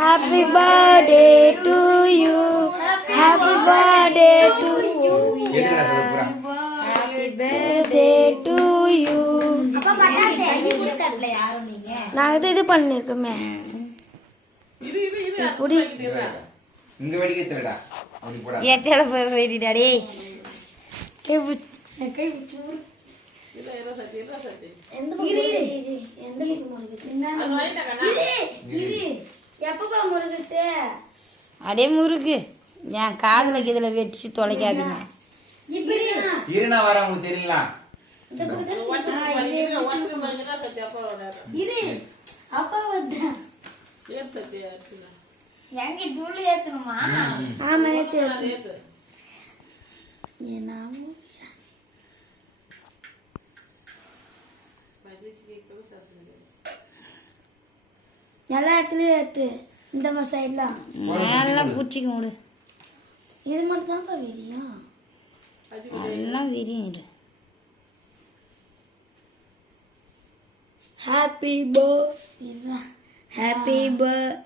Happy birthday to you. Happy birthday to you. Happy birthday to you. நாங்கள் இது பண்ணிருக்கோமே. புடி இங்க வெடிக்க தெரியடா. அப்படி போடா. ஏட்டல போய் வெடிடா டேய். கை புச்சு. இல்ல சத்தி. எந்த பக்கம் இது? எந்த பக்கம் முருகுது? இது எப்பப்பா முருகுது? அடே முருகு. நான் காதுல கிதுல வெச்சி தொலைக்காதீங்க. இப்படி இருனா வர உங்களுக்கு தெரியல. இந்த பக்கம் வாட்ஸ்அப் பண்ணா சத்தி அப்பா வராரு. இது அப்பா வந்தா. ஏன் சத்தி ஆச்சுனா? எங்க தூளி ஏத்தணுமா? ஆமா ஏத்து. ஏனா எல்லா இடத்துலயும் ஏத்து. இந்த சைட்லாம் நல்லா பூச்சிக்க முடு. இது மட்டும் தான்ப்பா விரியும். எல்லாம் விரியும். Happy birthday. Happy birthday.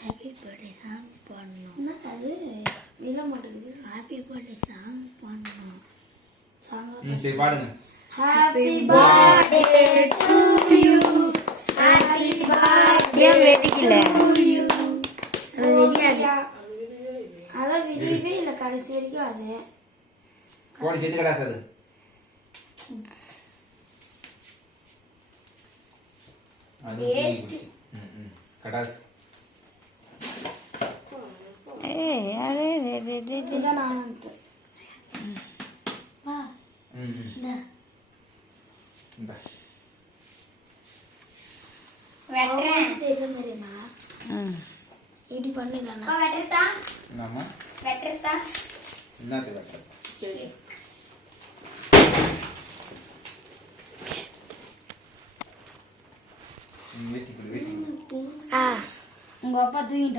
Happy birthday song பண்ணணும். என்ன அது விழ மாட்டேங்குது. ஹாப்பி பர்த்டே சாங் பண்ணணும். சரி பாடுங்க. Happy birthday to you. Happy birthday வெடிக்கல. அத விரிவே இல்ல கடைசி வரைக்கும் அது. கோடி செத்து கடாஸ் அது. டேஸ்ட். கடாஸ். ஏய் அரே இதான் ஆனந்த். வா. இந்த வெட்டறேன் தெரியுமா? இப்படி பண்ணிடலாம். அப்பா வெட்டறதா? என்னம்மா? வெட்டறதா? என்னது வெட்டற? சரி. வெட்டி. உங்க அப்பா தூங்கிட்டாரு.